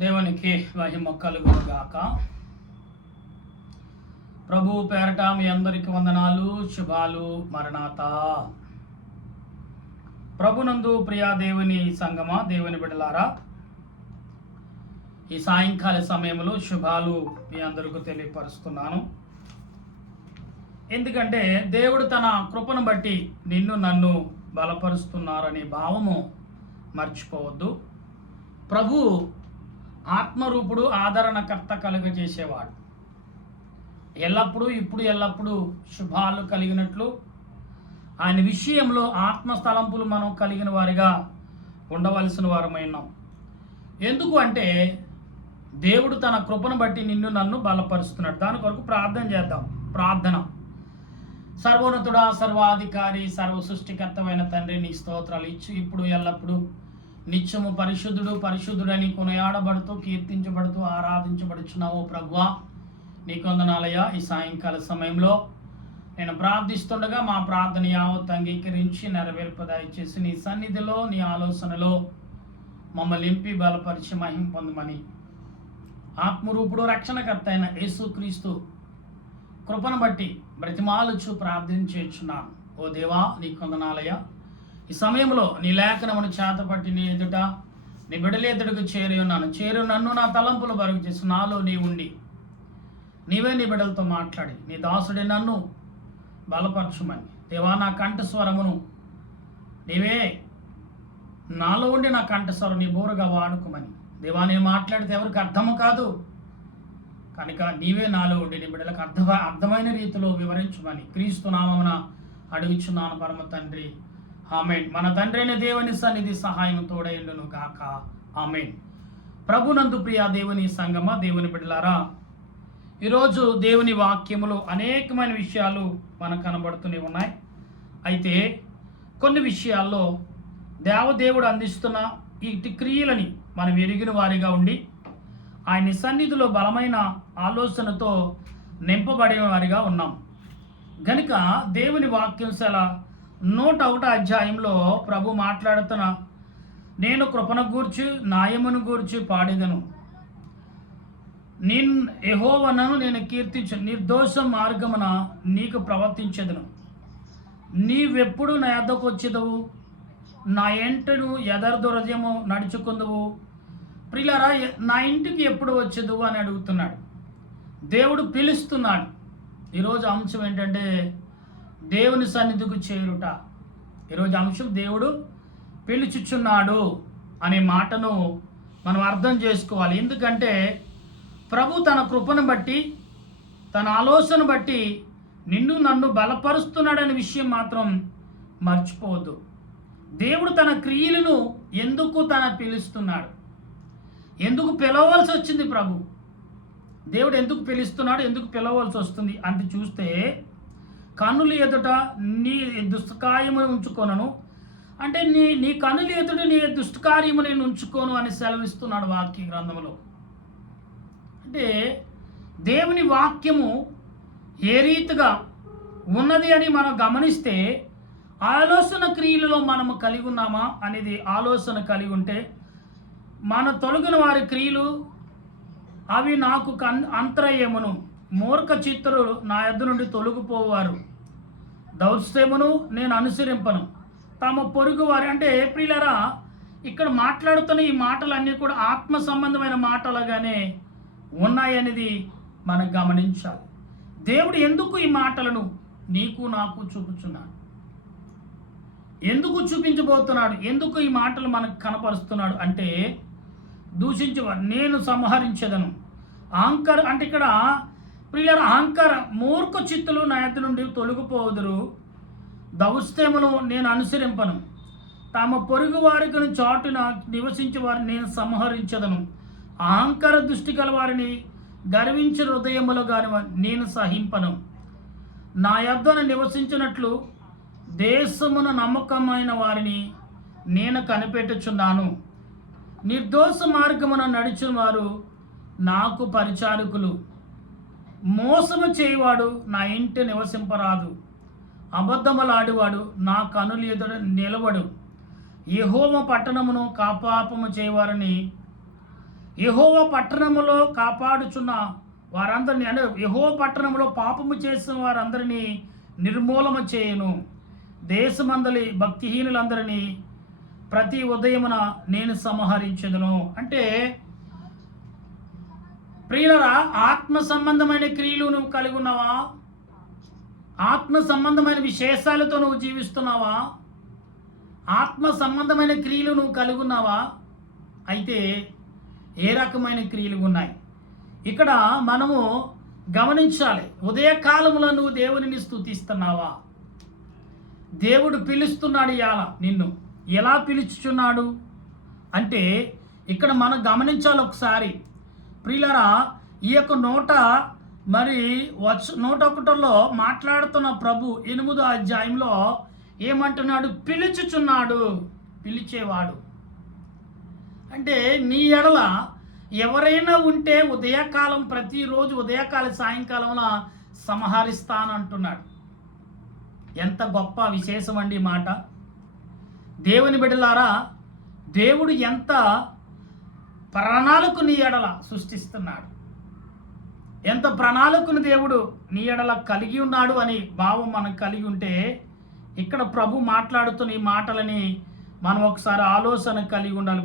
దేవునికి మహిమ కలుగును గాక. ప్రభు పేరట మీ అందరికి వందనాలు, శుభాలు. మరణాత. ప్రభునందు ప్రియా దేవుని సంగమా, దేవుని బిడ్డలారా, ఈ సాయంకాల సమయంలో శుభాలు మీ అందరికీ తెలియపరుస్తున్నాను. ఎందుకంటే దేవుడు తన కృపను బట్టి నిన్ను నన్ను బలపరుస్తున్నారనే భావము మర్చిపోవద్దు. ప్రభు ఆత్మరూపుడు, ఆదరణకర్త కలుగజేసేవాడు. ఎల్లప్పుడూ ఇప్పుడు ఎల్లప్పుడూ శుభాలు కలిగినట్లు ఆయన విషయంలో ఆత్మస్థలంపులు మనం కలిగిన వారిగా ఉండవలసిన వారమైనాం. ఎందుకు అంటే దేవుడు తన కృపను బట్టి నిన్ను నన్ను బలపరుస్తున్నాడు. దాని కొరకు ప్రార్థన చేద్దాం. ప్రార్థన. సర్వోన్నతుడా, సర్వాధికారి, సర్వ సృష్టికర్తమైన తండ్రి, నీ స్తోత్రాలు ఇచ్చు ఇప్పుడు ఎల్లప్పుడూ నిత్యము పరిశుద్ధుడు పరిశుద్ధుడని కొనియాడబడుతూ కీర్తించబడుతూ ఆరాధించబడుచున్నావు ప్రభువా. నీ కొందనాలయ్యా. ఈ సాయంకాల సమయంలో నేను ప్రార్థిస్తుండగా మా ప్రార్థన యావత్ అంగీకరించి నెరవేర్పదయచేసి నీ సన్నిధిలో నీ ఆలోచనలో మమ్మల్ని నింపి బలపరిచి మహిమ పొందమని ఆత్మరూపుడు రక్షణకర్త అయిన యేసుక్రీస్తు కృపను బట్టి బ్రతిమాలుచు ప్రార్థించేచున్నాను. ఓ దేవా, నీ కొందనాలయ్యా. ఈ సమయంలో నీ లేఖనమును చేతపట్టి నీ ఎదుట నీ బిడ్డల ఎదుటకు చేరి ఉన్నాను. నన్ను నా తలంపులు బరుగు చేసి నాలో నీ ఉండి నీవే నీ బిడ్డలతో మాట్లాడి నీ దాసుడి నన్ను బలపరచుమని దేవా, నా కంఠస్వరమును నీవే నాలో ఉండి నా కంఠస్వరం నీ బోరుగా వాడుకోమని దేవా, నేను మాట్లాడితే ఎవరికి అర్థము కాదు కనుక నీవే నాలో ఉండి నీ బిడ్డలకు అర్థమైన రీతిలో వివరించమని క్రీస్తు నామమున అడుగుచున్నాను పరమ తండ్రి. ఆమేన్. మన తండ్రి అయిన దేవుని సన్నిధి సహాయం తోడైండును గాక. ఆమేన్. ప్రభునందు ప్రియా దేవుని సంగమా, దేవుని బిడ్డలారా, ఈరోజు దేవుని వాక్యములో అనేకమైన విషయాలు మనకు కనబడుతూనే ఉన్నాయి. అయితే కొన్ని విషయాల్లో దేవదేవుడు అందిస్తున్న ఈ క్రియలని మనం ఎరిగిన వారిగా ఉండి ఆయన సన్నిధిలో బలమైన ఆలోచనతో నింపబడిన వారిగా ఉన్నాం. గనుక దేవుని వాక్యం 101 అధ్యాయంలో ప్రభు మాట్లాడుతున్న నేను కృపను గూర్చి న్యాయమును గూర్చి పాడేదను, యెహోవాను నేను కీర్తించు, నిర్దోష మార్గమున నీకు ప్రవర్తించెదను. నీవెప్పుడు నా యొద్దకు వచ్చేదవు, నా ఎంటను యథార్థ హృదయము నడుచుకుందువు. ప్రియులారా, నా ఇంటికి ఎప్పుడు వచ్చేదువు అని అడుగుతున్నాడు. దేవుడు పిలుస్తున్నాడు. ఈరోజు అంశం ఏంటంటే దేవుని సన్నిధికి చేరుట. ఈరోజు అంశం దేవుడు పిలుచుచున్నాడు అనే మాటను మనం అర్థం చేసుకోవాలి. ఎందుకంటే ప్రభు తన కృపను బట్టి తన ఆలోచన బట్టి నిన్ను నన్ను బలపరుస్తున్నాడనే విషయం మాత్రం మర్చిపోవద్దు. దేవుడు తన క్రియలను ఎందుకు పిలుస్తున్నాడు, ఎందుకు పిలవలసి వచ్చింది ప్రభు, దేవుడు ఎందుకు పిలుస్తున్నాడు, ఎందుకు పిలవలసి వస్తుంది అంటే చూస్తే కన్నుల ఎదుట నీ దుష్టకార్యము ఉంచుకొనను అంటే నీ కన్నుల ఎదుట నీ దుష్టకార్యము నేను ఉంచుకోను అని సెలవిస్తున్నాడు వాక్య గ్రంథంలో. అంటే దేవుని వాక్యము ఏ రీతిగా ఉన్నది అని మనం గమనిస్తే ఆలోచన క్రియలలో మనము కలిగి ఉన్నామా అనేది ఆలోచన కలిగి ఉంటే మన తొలగిన వారి క్రియలు అవి నాకు అంతరయ్యమును, మూర్ఖ చిత్తులు నా యొద్ద నుండి తొలగిపోవారు, దౌత్యమును నేను అనుసరింపను, తమ పొరుగు వారి. అంటే ప్రియులారా, ఇక్కడ మాట్లాడుతున్న ఈ మాటలన్నీ కూడా ఆత్మ సంబంధమైన మాటలుగానే ఉన్నాయనేది మనం గమనించాలి. దేవుడు ఎందుకు ఈ మాటలను నీకు నాకు చూపుచున్నాడు, ఎందుకు చూపించబోతున్నాడు, ఎందుకు ఈ మాటలు మనకు కనపరుస్తున్నాడు అంటే దూషించేవారు నేను సంహరించదను. అహంకారం అంటే ఇక్కడ ప్రియుల అహంకార మూర్ఖ చిత్తులు నా యొద్ద నుండి తొలగిపోదురు, దౌత్యమును నేను అనుసరింపను, తమ పొరుగు వారికి చాటున నివసించే వారిని నేను సంహరించదను, అహంకార దృష్టి గల వారిని గర్వించిన హృదయములు కాని నేను సహింపను, నా యొద్దన నివసించినట్లు దేశమున నమ్మకమైన వారిని నేను కనిపెట్టుచున్నాను, నిర్దోష మార్గమున నడిచిన వారు నాకు పరిచారకులు, మోసము చేయవాడు నా ఇంటి నివసింపరాదు, అబద్ధములాడివాడు నా కనులు ఎదుట నిలవడు, యెహోవా పట్టణమును కాపాపము చేయవారని యెహోవా పట్టణములో కాపాడుచున్న వారందరినీ, అంటే యెహోవా పట్టణంలో పాపము చేసిన వారందరినీ నిర్మూలన చేయను. దేశమందలి భక్తిహీనులందరినీ ప్రతి ఉదయమున నేను సంహరించెదను. అంటే ప్రియులరా, ఆత్మ సంబంధమైన క్రియలు నువ్వు కలిగి ఉన్నావా? ఆత్మ సంబంధమైన విశేషాలతో నువ్వు జీవిస్తున్నావా? ఆత్మ సంబంధమైన క్రియలు నువ్వు కలిగి ఉన్నావా? అయితే ఏ రకమైన క్రియలు ఉన్నాయి ఇక్కడ మనము గమనించాలి. ఉదయకాలంలో నువ్వు దేవునిని స్తుతిస్తున్నావా? దేవుడు పిలుస్తున్నాడు ఇవాళ నిన్ను. ఎలా పిలుచుచున్నాడు అంటే ఇక్కడ మనం గమనించాలి ఒకసారి. ప్రియులరా, ఈ యొక్క 101లో మాట్లాడుతున్న ప్రభు 8వ అధ్యాయంలో ఏమంటున్నాడు? పిలుచుచున్నాడు. పిలిచేవాడు అంటే నీ ఎడల ఎవరైనా ఉంటే ఉదయకాలం, ప్రతిరోజు ఉదయకాలం సాయంకాలంలో సంహరిస్తానంటున్నాడు. ఎంత గొప్ప విశేషం అండి ఈ మాట. దేవుని బిడ్డలారా, దేవుడు ఎంత ప్రణాళిక నీ ఎడల సృష్టిస్తున్నాడు, ఎంత ప్రణాళికను దేవుడు నీ ఎడల కలిగి ఉన్నాడు అని భావం మనం కలిగి ఉంటే, ఇక్కడ ప్రభు మాట్లాడుతున్న ఈ మాటలని మనం ఒకసారి ఆలోచన కలిగి ఉండాలి.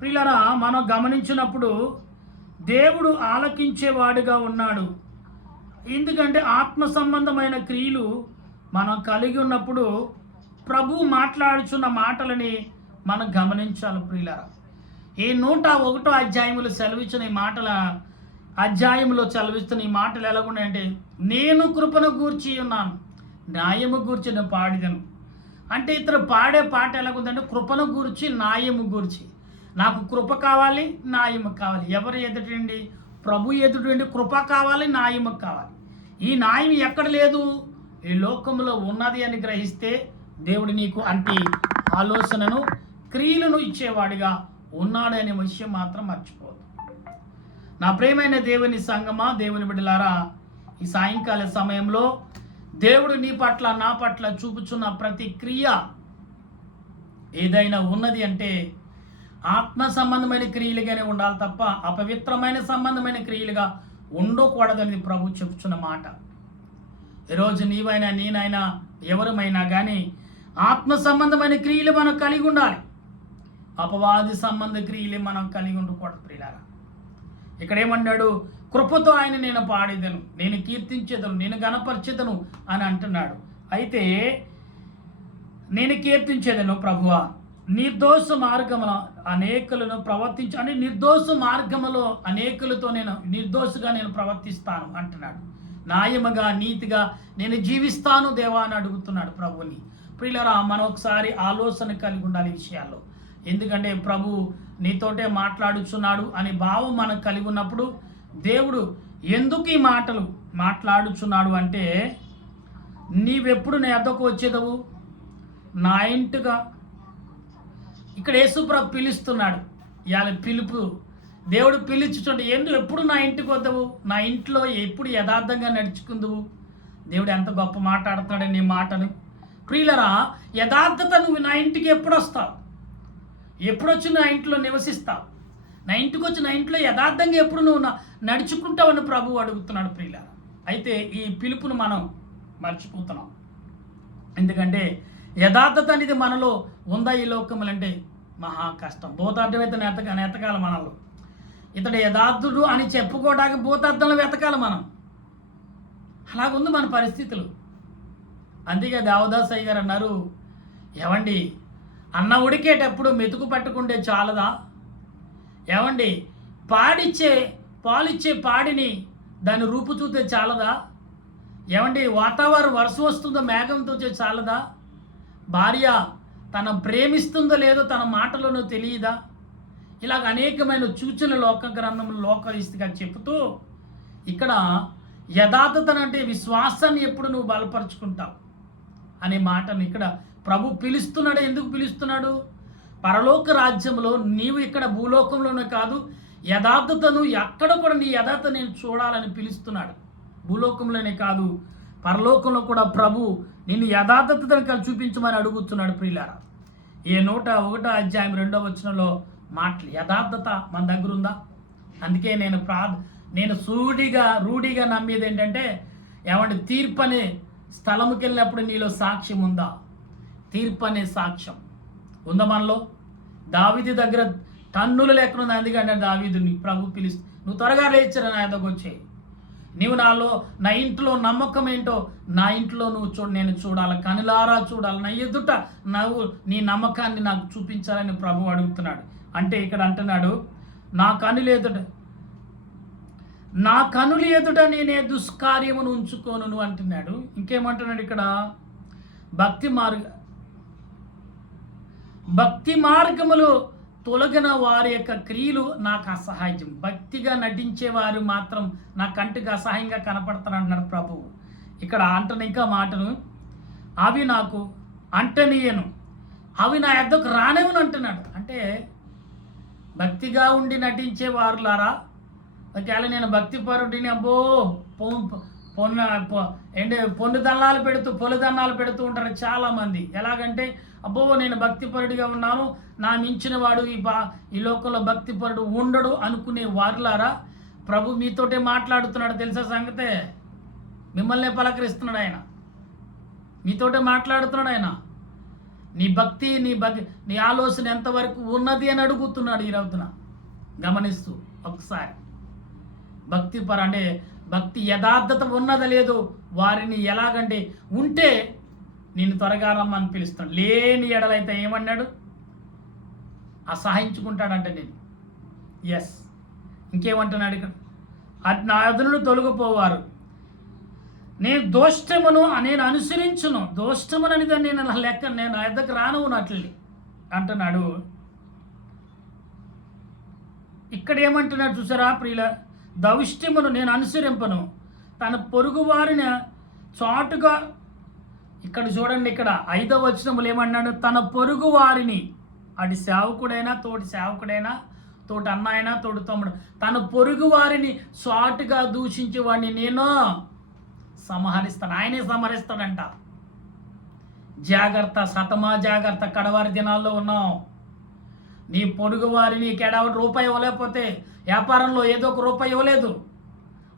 ప్రియులరా, మనం గమనించినప్పుడు దేవుడు ఆలకించేవాడుగా ఉన్నాడు. ఎందుకంటే ఆత్మ సంబంధమైన క్రియలు మనం కలిగి ఉన్నప్పుడు ప్రభు మాట్లాడుచున్న మాటలని మనం గమనించాలి. ప్రియులరా, ఈ 101 అధ్యాయములు సెలవిచ్చిన ఈ మాటల అధ్యాయంలో సెలవిస్తున్న ఈ మాటలు ఎలాగున్నాయంటే, నేను కృపను గూర్చి ఉన్నాను, న్యాయము గూర్చి నేను పాడిదను. అంటే ఇతరు పాడే పాట ఎలాగుందంటే కృపను గూర్చి, న్యాయము గూర్చి. నాకు కృప కావాలి, న్యాయము కావాలి. ఎవరు ఎదుటండి? ప్రభు ఎదుటండి. కృప కావాలి, న్యాయము కావాలి. ఈ న్యాయం ఎక్కడ లేదు? ఈ లోకంలో ఉన్నది అని గ్రహిస్తే దేవుడు నీకు అంటే ఆలోచనను, క్రియలను ఇచ్చేవాడిగా ఉన్నాడనే విషయం మాత్రం మర్చిపోదు. నా ప్రియమైన దేవుని సంగమా, దేవుని బిడ్డలారా, ఈ సాయంకాల సమయంలో దేవుడు నీ పట్ల, నా పట్ల చూపుచున్న ప్రతి క్రియ ఏదైనా ఉన్నది అంటే ఆత్మ సంబంధమైన క్రియలుగానే ఉండాలి తప్ప అపవిత్రమైన సంబంధమైన క్రియలుగా ఉండకూడదని ప్రభు చెప్తున్న మాట. ఈరోజు నీవైనా, నేనైనా, ఎవరమైనా కానీ ఆత్మ సంబంధమైన క్రియలు మనం కలిగి ఉండాలి. అపవాది సంబంధ క్రియలు మనం కలిగి ఉండకూడదు. ప్రియులారా, ఇక్కడ ఏమన్నాడు? కృపతో ఆయన నేను పాడేదను, నేను కీర్తించేదను, నేను గణపరిచేదను అని అంటున్నాడు. అయితే నేను కీర్తించేదను ప్రభువా, నిర్దోష మార్గమున అనేకులను అని నిర్దోష మార్గములో అనేకులతో నేను నిర్దోషగా నేను ప్రవర్తిస్తాను అంటున్నాడు. న్యాయముగా, నీతిగా నేను జీవిస్తాను దేవా అని అడుగుతున్నాడు ప్రభుని. ప్రియులారా, మనం ఒకసారి ఆలోచన కలిగి ఉండాలి ఈ విషయాల్లో. ఎందుకంటే ప్రభు నీతోటే మాట్లాడుచున్నాడు అనే భావం మనకు కలిగి ఉన్నప్పుడు దేవుడు ఎందుకు ఈ మాటలు మాట్లాడుచున్నాడు అంటే, నీవెప్పుడు నా యొద్దకు వచ్చేదవు? నా ఇంటిగా. ఇక్కడ యేసుప్రభు పిలుస్తున్నాడు. ఇవాళ పిలుపు దేవుడు పిలుచుంటే ఎప్పుడు నా ఇంటికి వద్దవు, నా ఇంట్లో ఎప్పుడు యథార్థంగా నడుచుకుందువు. దేవుడు ఎంత గొప్ప మాట్లాడుతున్నాడు నీ మాటను. ప్రియులరా, యథార్థత నువ్వు నా ఇంటికి ఎప్పుడు వస్తావు? ఎప్పుడొచ్చి నా ఇంట్లో నివసిస్తావు? నా ఇంటికి వచ్చి నా ఇంట్లో యథార్థంగా ఎప్పుడు నువ్వు నడుచుకుంటావని ప్రభువు అడుగుతున్నాడు. ప్రియులారా, అయితే ఈ పిలుపును మనం మర్చిపోతున్నాం. ఎందుకంటే యథార్థత అనేది మనలో ఉందా ఈ లోకములు అంటే మహా కష్టం. భూతార్థమైతే నెతకాలి మనలో. ఇతడు యథార్థుడు అని చెప్పుకోవడానికి భూతార్థంలో వెతకాలి మనం. అలాగుంది మన పరిస్థితులు. అందుకే దేవదాసయ్య గారు అన్నారు, ఏవండి అన్న ఉడికేటప్పుడు మెతుకు పట్టుకుంటే చాలదా? ఏవండి పాలిచ్చే పాడిని దాని రూపు చూస్తే చాలదా? ఏవండి వాతావరణం వర్షం వస్తుందో మేఘంతో చాలదా? భార్య తన ప్రేమిస్తుందో లేదో తన మాటలోనో తెలియదా? ఇలాగ అనేకమైన సూచన లోక గ్రంథంలో లోకరీతిగా చెబుతూ ఇక్కడ యథార్థతనంటే విశ్వాసాన్ని ఎప్పుడు నువ్వు బలపరుచుకుంటావు అనే మాటను ఇక్కడ ప్రభు పిలుస్తున్నాడు. ఎందుకు పిలుస్తున్నాడు? పరలోక రాజ్యంలో నీవు ఇక్కడ భూలోకంలోనే కాదు, యథార్థతను ఎక్కడ కూడా నీ యథార్థత నేను చూడాలని పిలుస్తున్నాడు. భూలోకంలోనే కాదు, పరలోకంలో కూడా ప్రభు నిన్ను యథార్థతను చూపించమని అడుగుతున్నాడు. ప్రియులారా, ఈ 101 అధ్యాయం 2వ వచనంలో మాటలు యథార్థత మన దగ్గర ఉందా? అందుకే నేను రూఢిగా నమ్మేది ఏంటంటే, ఏమంటే తీర్పు అనే స్థలంకి వెళ్ళినప్పుడు నీలో సాక్ష్యం ఉందా? తీర్పు అనే సాక్ష్యం ఉందా మనలో? దావీదు దగ్గర టన్నుల లెక్కన ఉంది. అందుకంటే దావీదుని ప్రభు పిలుస్తూ, నువ్వు త్వరగా లేచరా నా ఎద్దకు వచ్చేయి, నీవు నా ఇంట్లో నమ్మకం ఏంటో నా ఇంట్లో నేను చూడాలి, కనులారా చూడాలి, నా ఎదుట నీ నమ్మకాన్ని నాకు చూపించాలని ప్రభు అడుగుతున్నాడు. అంటే ఇక్కడ అంటున్నాడు, నా కనుల ఎదుట నేనే దుష్కార్యమును ఉంచుకోను అంటున్నాడు. ఇంకేమంటున్నాడు ఇక్కడ, భక్తి మార్గములు తొలగిన వారి యొక్క క్రియలు నాకు అసహాయం. భక్తిగా నటించేవారు మాత్రం నా కంటికి అసహాయంగా కనపడతానంటున్నాడు ప్రభువు. ఇక్కడ అంటున్న ఇంకా మాటను, అవి నాకు అంటనీయను, అవి నా యొద్దకు రానివ్వను అంటున్నాడు. అంటే భక్తిగా ఉండి నటించే వారులారా, ఒకవేళ నేను భక్తి పరుడిని, అబ్బో పొన్ను దన్నాలు పెడుతూ ఉంటారు చాలామంది. ఎలాగంటే, అబ్బో నేను భక్తిపరుడిగా ఉన్నాను, నా మించిన వాడు ఈ లోకంలో భక్తిపరుడు ఉండడు అనుకునే వారులారా, ప్రభు మీతోటే మాట్లాడుతున్నాడు. తెలుసా సంగతే? మిమ్మల్నే పలకరిస్తున్నాడు ఆయన, మీతోటే మాట్లాడుతున్నాడు ఆయన. నీ భక్తి నీ ఆలోచన ఎంతవరకు ఉన్నది అని అడుగుతున్నాడు ఈ రోజున. గమనిస్తూ ఒకసారి అంటే భక్తి యథార్థత ఉన్నదా లేదు, వారిని ఎలాగంటే ఉంటే నేను త్వరగా రమ్మని పిలుస్తాను, లేని ఎడలైతే ఏమన్నాడు, అసహించుకుంటాడంటే నేను. ఎస్, ఇంకేమంటున్నాడు ఇక్కడ, నా ఎదురు తొలగిపోవారు, నేను అనుసరించును, దోష్టమును అనేది నేను నా ఎద్దకు రానున్నట్లు అంటున్నాడు. ఇక్కడ ఏమంటున్నాడు చూసారా ప్రియుల, దౌష్ట్యమును నేను అనుసరింపను, తన పొరుగు వారిని చాటుగా. ఇక్కడ చూడండి, ఇక్కడ 5వ వచనములు ఏమన్నాడు, తన పొరుగు వారిని, అది సేవకుడైనా తోటి సేవకుడైనా తోటి అన్న అయినా తోటి తమ్ముడు, తన పొరుగు వారిని చాటుగా దూషించే వాడిని నేను సంహరిస్తాను. ఆయనే సంహరిస్తాడంట. జాగ్రత్త, జాగ్రత్త, కడవారి దినాల్లో ఉన్నాం. నీ పొరుగు వారిని రూపాయి ఇవ్వలేకపోతే, వ్యాపారంలో ఏదో ఒక రూపాయి ఇవ్వలేదు,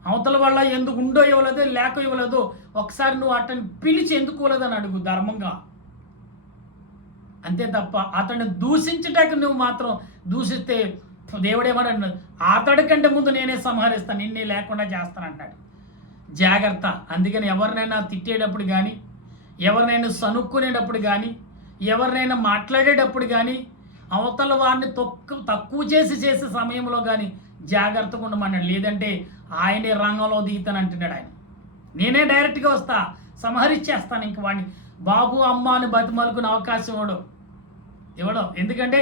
అవతల వల్ల ఎందుకు ఉండో ఇవ్వలేదు, లేక ఇవ్వలేదు, ఒకసారి నువ్వు అతన్ని పిలిచి ఎందుకు ఇవ్వలేదని అడుగు ధర్మంగా. అంతే తప్ప అతన్ని దూషించటానికి నువ్వు మాత్రం దూషిస్తే దేవుడేమన్నాడు, అతడి కంటే ముందు నేనే సంహరిస్తాను, నిన్నే లేకుండా చేస్తానంటాడు. జాగ్రత్త. అందుకని ఎవరినైనా తిట్టేటప్పుడు కానీ, ఎవరినైనా సనుక్కునేటప్పుడు కానీ, ఎవరినైనా మాట్లాడేటప్పుడు కానీ, అవతల వారిని తక్కువ చేసే సమయంలో కానీ జాగ్రత్తగా ఉండమన్నాడు. లేదంటే ఆయనే రంగంలో దిగుతానంటున్నాడు ఆయన. నేనే డైరెక్ట్గా వస్తా, సంహరించేస్తాను. ఇంక వాడిని బాబు అమ్మ అని బతిమలుకునే అవకాశం ఇవ్వడం. ఎందుకంటే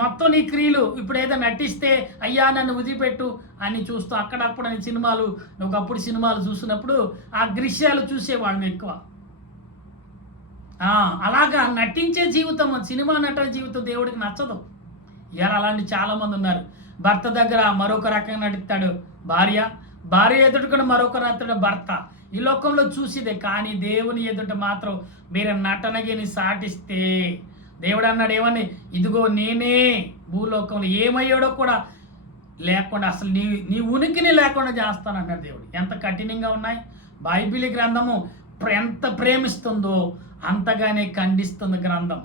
మొత్తం నీ క్రియలు ఇప్పుడు ఏదో నటిస్తే అయ్యా నన్ను వదిలిపెట్టు అని చూస్తూ అక్కడప్పుడు అని ఒకప్పుడు సినిమాలు చూసినప్పుడు ఆ దృశ్యాలు చూసేవాళ్ళం ఎక్కువ. అలాగా నటించే జీవితం, సినిమా నటన జీవితం దేవుడికి నచ్చదు. ఇలా అలాంటి చాలామంది ఉన్నారు. భర్త దగ్గర మరొక రకంగా నటిస్తాడు భార్య ఎదుట కూడా మరొక నటుడు భర్త. ఈ లోకంలో చూసిదే. కానీ దేవుని ఎదుట మాత్రం మీరు నటనగిని సాటిస్తే దేవుడు అన్నాడు ఏమని, ఇదిగో నేనే భూలోకంలో ఏమయ్యాడో కూడా లేకుండా, అసలు నీ ఉనికిని లేకుండా చేస్తానన్నాడు దేవుడు. ఎంత కఠినంగా ఉన్నాయి. బైబిల్ గ్రంథము ఎంత ప్రేమిస్తుందో అంతగానే ఖండిస్తుంది గ్రంథం.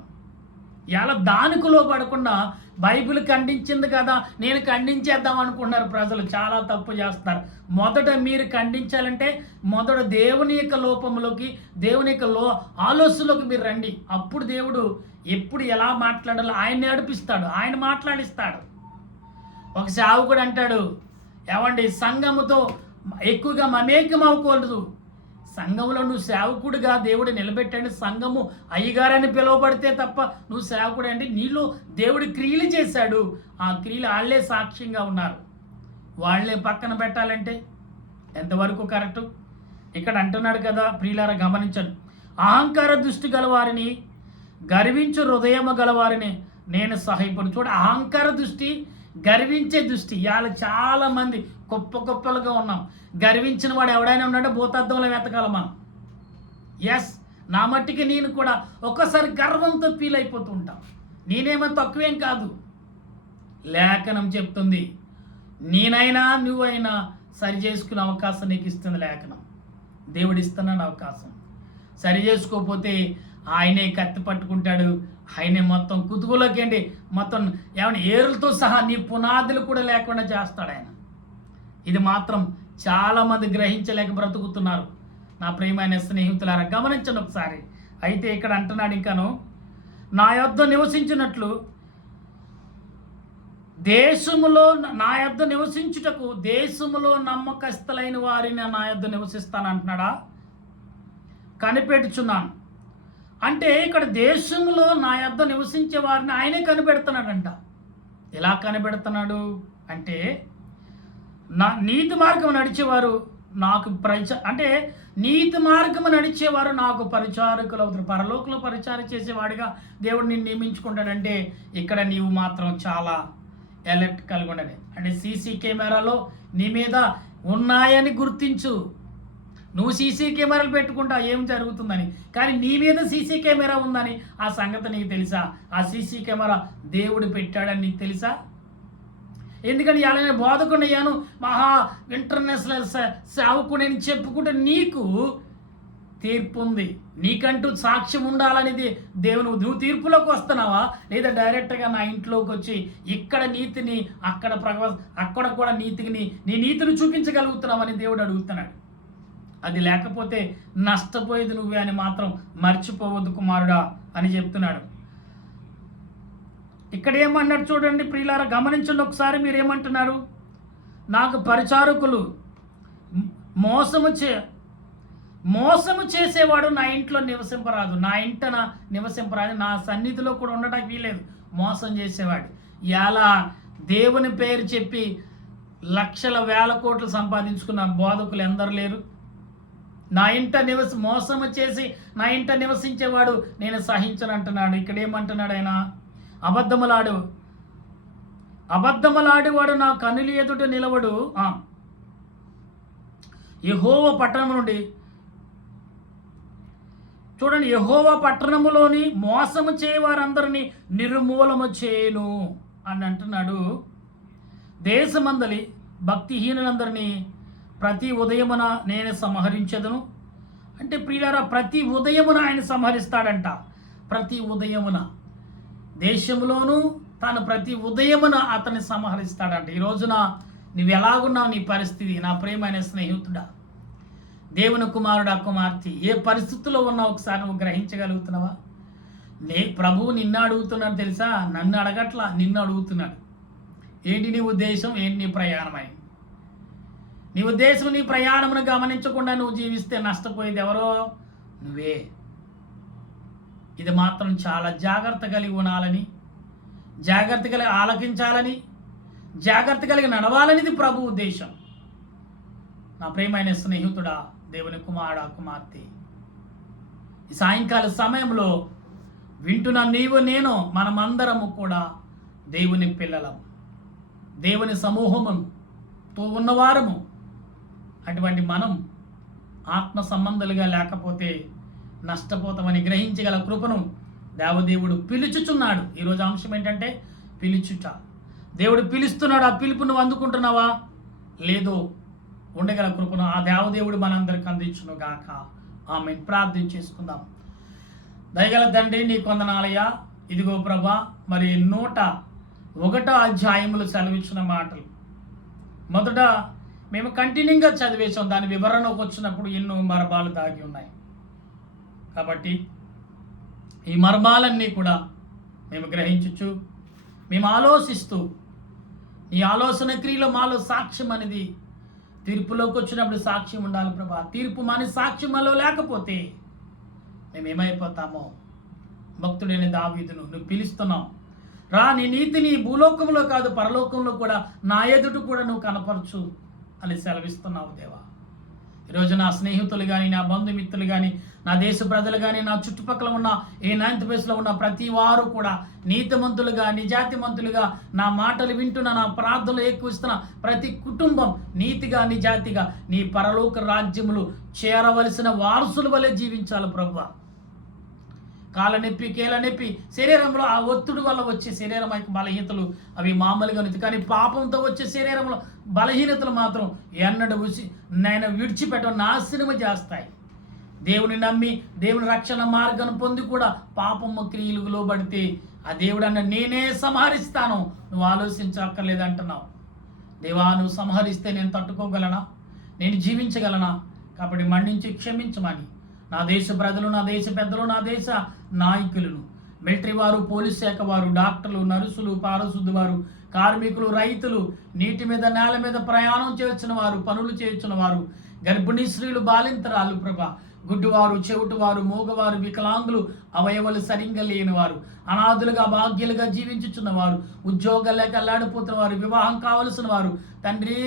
ఇలా దానికి లోపడకుండా బైబిల్ ఖండించింది కదా నేను ఖండించేద్దాం అనుకుంటున్నారు ప్రజలు. చాలా తప్పు చేస్తారు. మొదట మీరు ఖండించాలంటే మొదట దేవుని యొక్క లోపంలోకి, దేవుని యొక్క ఆలోచనలోకి మీరు రండి. అప్పుడు దేవుడు ఎప్పుడు ఎలా మాట్లాడాలో ఆయన నడిపిస్తాడు, ఆయన మాట్లాడిస్తాడు. ఒక సేవకుడు అంటాడు, ఏమండి సంఘముతో ఎక్కువగా మమేకం అవ్వకూడదు. సంఘంలో నువ్వు సేవకుడిగా దేవుడు నిలబెట్టాడు. సంఘము అయ్యగారని పిలువబడితే తప్ప నువ్వు సేవకుడు అంటే నీలో దేవుడి క్రియలు చేశాడు. ఆ క్రియలు వాళ్ళే సాక్ష్యంగా ఉన్నారు. వాళ్ళే పక్కన పెట్టాలంటే ఎంతవరకు కరెక్టు? ఇక్కడ అంటున్నాడు కదా ప్రియులారా, గమనించండి. అహంకార దృష్టి గలవారిని, గర్వించు హృదయము గలవారిని నేను సహాయపడు. చూడ, అహంకార దృష్టి, గర్వించే దృష్టి. ఇవాళ చాలామంది గొప్పలుగా ఉన్నాం. గర్వించిన వాడు ఎవడైనా ఉన్నాడో భూతార్థంలో వెతకాల మనం. ఎస్, నా మట్టికి నేను కూడా ఒక్కసారి గర్వంతో ఫీల్ అయిపోతూ ఉంటాం. నేనేమో తక్కువేం కాదు, లేఖనం చెప్తుంది. నేనైనా నువ్వైనా సరి చేసుకునే అవకాశం నీకు ఇస్తుంది లేఖనం. దేవుడు ఇస్తున్నాడు అవకాశం. సరి చేసుకోకపోతే ఆయనే కత్తి పట్టుకుంటాడు. ఆయనే మొత్తం కుతుకులోకి మొత్తం ఏమైనా ఏరులతో సహా నీ పునాదులు కూడా లేకుండా చేస్తాడు ఆయన. ఇది మాత్రం చాలామంది గ్రహించలేక బ్రతుకుతున్నారు. నా ప్రియమైన స్నేహితులారా, గమనించండి ఒకసారి. అయితే ఇక్కడ అంటున్నాడు ఇంకాను, నా యొద్ద నివసించినట్లు దేశములో నా యొద్ద నివసించుటకు దేశములో నమ్మకస్తులైన వారిని నా యొద్ద నివసిస్తాను అంటున్నాడా? కనిపెట్టుచున్నాను అంటే ఇక్కడ దేశంలో నా యొద్ద నివసించే వారిని ఆయనే కనిపెడుతున్నాడంట. ఎలా కనిపెడుతున్నాడు అంటే, నా నీతి మార్గం నడిచేవారు నాకు అంటే నీతి మార్గము నడిచేవారు నాకు పరిచారకులు అవుతారు. పరలోకంలో పరిచారం చేసేవాడిగా దేవుడు నిన్ను నియమించుకుంటాడంటే ఇక్కడ నీవు మాత్రం చాలా అలర్ట్ కలిగి ఉండాలి. అంటే సీసీ కెమెరాలో నీ మీద ఉన్నాయని గుర్తించు. నువ్వు సీసీ కెమెరాలు పెట్టుకుంటా ఏం జరుగుతుందని, కానీ నీ మీద సీసీ కెమెరా ఉందని ఆ సంగతి నీకు తెలుసా? ఆ సీసీ కెమెరా దేవుడు పెట్టాడని నీకు తెలుసా? ఎందుకంటే ఇలా నేను బోధకుడయ్యాను, మహా ఇంటర్నేషనల్ సేవకుడని చెప్పుకుంటే నీకు తీర్పు ఉంది. నీకంటూ సాక్ష్యం ఉండాలనేది దేవుని. నువ్వు తీర్పులోకి వస్తున్నావా, లేదా డైరెక్ట్గా నా ఇంట్లోకి వచ్చి ఇక్కడ నీతిని అక్కడ కూడా నీ నీతిని చూపించగలుగుతున్నావని దేవుడు అడుగుతున్నాడు. అది లేకపోతే నష్టపోయేది నువ్వే అని మాత్రం మర్చిపోవద్దు కుమారుడా అని చెప్తున్నాడు. ఇక్కడ ఏమన్నాడు చూడండి ప్రియులారా, గమనించండి ఒకసారి. మీరు ఏమంటున్నారు? నాకు పరిచారకులు మోసము చేసేవాడు నా ఇంట్లో నివసింపరాదు. నా ఇంటన నివసింపరాదు, నా సన్నిధిలో కూడా ఉండడానికి వీలేదు. మోసం చేసేవాడు. ఎలా దేవుని పేరు చెప్పి లక్షల వేల కోట్లు సంపాదించుకున్న బోధకులు ఎందరు లేరు? నా ఇంట మోసము చేసి నా ఇంట నివసించేవాడు నేను సహించను అంటున్నాడు. ఇక్కడ ఏమంటున్నాడు ఆయన? అబద్ధములాడేవాడు నా కనుల ఎదుట నిలవడు. యెహోవా పట్టణం నుండి చూడండి, యెహోవా పట్టణములోని మోసము చేయవారందరినీ నిర్మూలము చేయను అని అంటున్నాడు. దేశమందలి భక్తిహీనులందరినీ ప్రతి ఉదయమున నేను సంహరించదును. అంటే ప్రియులారా, ప్రతి ఉదయమున ఆయన సంహరిస్తాడంట. ప్రతి ఉదయమున దేశంలోనూ తాను ప్రతి ఉదయమున అతన్ని సంహరిస్తాడంట. ఈ రోజున నువ్వు ఎలాగున్నావు? నీ పరిస్థితి నా ప్రియమైన స్నేహితుడా, దేవుని కుమారుడా, కుమార్తె, ఏ పరిస్థితుల్లో ఉన్నావు ఒకసారి నువ్వు గ్రహించగలుగుతున్నావా? ప్రభువు నిన్ను అడుగుతున్నాడు తెలుసా? నన్ను అడగట్లా, నిన్ను అడుగుతున్నాడు. ఏంటి నీ ఉద్దేశం? ఏంటి నీ ప్రయాణమై? నీ ఉద్దేశం, నీ ప్రయాణమును గమనించకుండా నువ్వు జీవిస్తే నష్టపోయేది ఎవరో? నువ్వే. ఇది మాత్రం చాలా జాగ్రత్త కలిగి ఉండాలని, జాగ్రత్త కలిగి ఆలకించాలని, జాగ్రత్త కలిగి నడవాలనిది ప్రభు ఉద్దేశం. నా ప్రియమైన స్నేహితుడా, దేవుని కుమారుడా, కుమార్తె, ఈ సాయంకాల సమయంలో వింటున్న నీవు నేను మనమందరము కూడా దేవుని పిల్లలము, దేవుని సమూహముతో ఉన్నవారము. అటువంటి మనం ఆత్మ సంబంధాలుగా లేకపోతే నష్టపోతామని గ్రహించగల కృపను దేవదేవుడు పిలుచుచున్నాడు. ఈరోజు అంశం ఏంటంటే పిలుచుట. దేవుడు పిలుస్తున్నాడు. ఆ పిలుపు నువ్వు అందుకుంటున్నావా? లేదో ఉండగల కృపను ఆ దేవదేవుడు మనందరికి అందించును గాక. ఆమెన్. ప్రార్థన చేసుకుందాం. దయగల తండ్రి, నీ కొందనాలయ్యా. ఇదిగో ప్రభా, మరి 101 అధ్యాయములు సెలవిచ్చిన మాటలు మొదట మేము కంటిన్యూగా చదివేశాం. దాని వివరణకు వచ్చినప్పుడు ఎన్నో మర్మాలు దాగి ఉన్నాయి. కాబట్టి ఈ మర్మాలన్నీ కూడా మేము గ్రహించచ్చు, మేము ఆలోచిస్తూ నీ ఆలోచన క్రియలో మాలో సాక్ష్యం అనేది తీర్పులోకి వచ్చినప్పుడు సాక్ష్యం ఉండాలి ప్రభా. తీర్పు మాని సాక్ష్యం మాలో లేకపోతే మేము ఏమైపోతామో. భక్తుడైన దావీదును నువ్వు పిలుస్తున్నావు, రా నీ నీతిని భూలోకంలో కాదు పరలోకంలో కూడా నా ఎదుట కూడా నువ్వు కనపరచు అని సెలవిస్తున్నావు దేవా. ఈరోజు నా స్నేహితులు కానీ, నా బంధుమిత్రులు కానీ, నా దేశ ప్రజలు కానీ, నా చుట్టుపక్కల ఉన్న ఏ 9th ప్లేస్లో ఉన్న ప్రతి వారు కూడా నీతిమంతులుగా, నిజాతిమంతులుగా నా మాటలు వింటున్న, నా ప్రార్థనలు ఎక్కువిస్తున్న ప్రతి కుటుంబం నీతిగా, నిజాతిగా నీ పరలోక రాజ్యములు చేరవలసిన వారసుల వలె జీవించాలి ప్రభువా. కాళ్ళ నొప్పి, కీళ్ళ నొప్పి, శరీరంలో ఆ ఒత్తిడి వల్ల వచ్చే శరీరం యొక్క బలహీనతలు అవి మామూలుగా ఉంది. కానీ పాపంతో వచ్చే శరీరంలో బలహీనతలు మాత్రం ఎన్నడూ నేను విడిచిపెట్ట నాశనము చేస్తాయి. దేవుని నమ్మి దేవుని రక్షణ మార్గం పొంది కూడా పాపము క్రియలకు లోబడితే ఆ దేవుడు అన్న నేనే సంహరిస్తాను, నువ్వు ఆలోచించక్కర్లేదంటున్నావు. దేవా, నువ్వు సంహరిస్తే నేను తట్టుకోగలనా, నేను జీవించగలనా? కాబట్టి మన్నించి క్షమించమని నా దేశ ప్రజలు, నా దేశ పెద్దలు, నా దేశ నాయకులను, మిలిటరీ వారు, పోలీస్ శాఖ వారు, డాక్టర్లు, నర్సులు, పారిశుద్ధ వారు, కార్మికులు, రైతులు, నీటి మీద నేల మీద ప్రయాణం చేస్తున్న వారు, పనులు చేస్తున్న వారు, గర్భిణీ స్త్రీలు, బాలింతరాలు ప్రభా, గుడ్డివారు, చెవిటివారు, మూగవారు, వికలాంగులు, అవయవాలు సరిగ్గా లేని వారు, అనాథులుగా భాగ్యులుగా జీవించుచున్న వారు, ఉద్యోగాలు లేక అల్లాడిపోతున్న వారు, వివాహం కావలసిన వారు, తండ్రి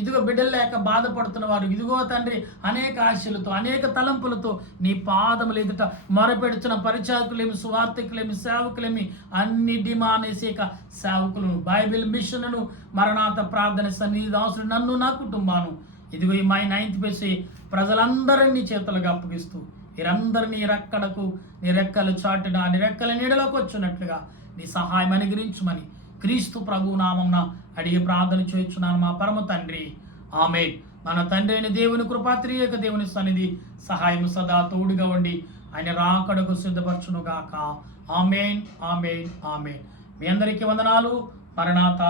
ఇదిగో బిడ్డలు లేక బాధపడుతున్న వారు, ఇదిగో తండ్రి అనేక ఆశలతో అనేక తలంపులతో నీ పాదములు ఎదుట మొరపెడుతున్న పరిచారకులేమి, సువార్థికులేమి, సేవకులేమి, అన్నిటి మానేసేక సేవకులను, బైబిల్ మిషన్లను, మరణాత ప్రార్థన సన్నిధాసులు, నన్ను నా కుటుంబాను ఇదిగో ఈ మై 9th బేసి ప్రజలందరినీ చేతులుగా అప్పగిస్తూ వీరందరినీ రెక్కడకు నీ రెక్కలు చాటున నీ రెక్కల నీడలోకి వచ్చినట్లుగా నీ సహాయం అనుగ్రహించమని క్రీస్తు ప్రభు నామమున అడిగి ప్రార్థన చేయుచున్నాను మా పరమ తండ్రి, ఆమేన్. మన తండ్రి అయిన దేవుని కృపా, త్రియక దేవుని సన్నిధి, సహాయం సదా తోడుగా ఉండి ఆయన రాకడకు సిద్ధపరచునుగాక. ఆమేన్, ఆమేన్, ఆమేన్. మీ అందరికీ వందనాలు. మరణాత.